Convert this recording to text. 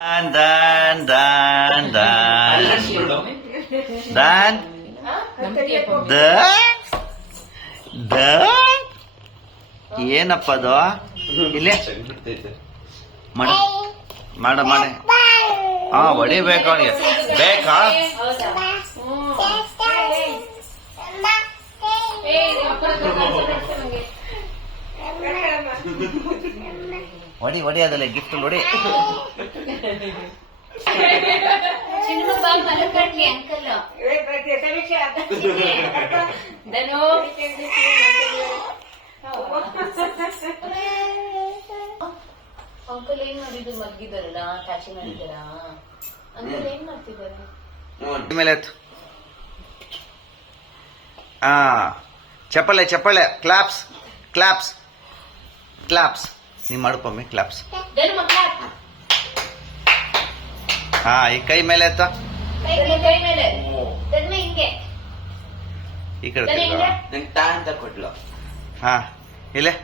Dan, dan, dan, dan. Dan, dan. ಏನಪ್ಪ ಅದು ಇಲ್ಲಿ ಮಾಡ ಮಾಡ ಮಾಡಿ ಹಾ ಹೊಡಿಬೇಕು ಅವನಿಗೆ ಬೇಕಾ ಹೊಡಿ ಹೊಡಿ ಅದಲ್ಲ ಗಿಫ್ಟ್ ಹೊಡಿ ಅಂಕಲ್ ಏನ್ ಮಾಡಿದ್ರು ಮಲಗಿದಾರಲ್ಲ ಟ್ಯಾಚಿ ಮಾಡಿದಾರ ಅಂಕಲ್ ಏನ್ ಮಾಡ್ತಿದ್ದಾರೆ ಮೇಲೆ ಹಾ ಚಪ್ಪಳೆ ಚಪ್ಪಳೆ ಕ್ಲಾಪ್ಸ್ ಕ್ಲಾಪ್ಸ್ ಕ್ಲಾಪ್ಸ್ ನೀವ್ ಮಾಡ್ಕೊಮ್ಮಿ ಕ್ಲಾಪ್ಸ್ ಹಾ ಈ ಕೈ ಮೇಲೆ ಎತ್ತ ಈ ಕಡೆ ಅಂತ ಕೊಟ್ಲು ಹಾ ಇಲ್ಲೇ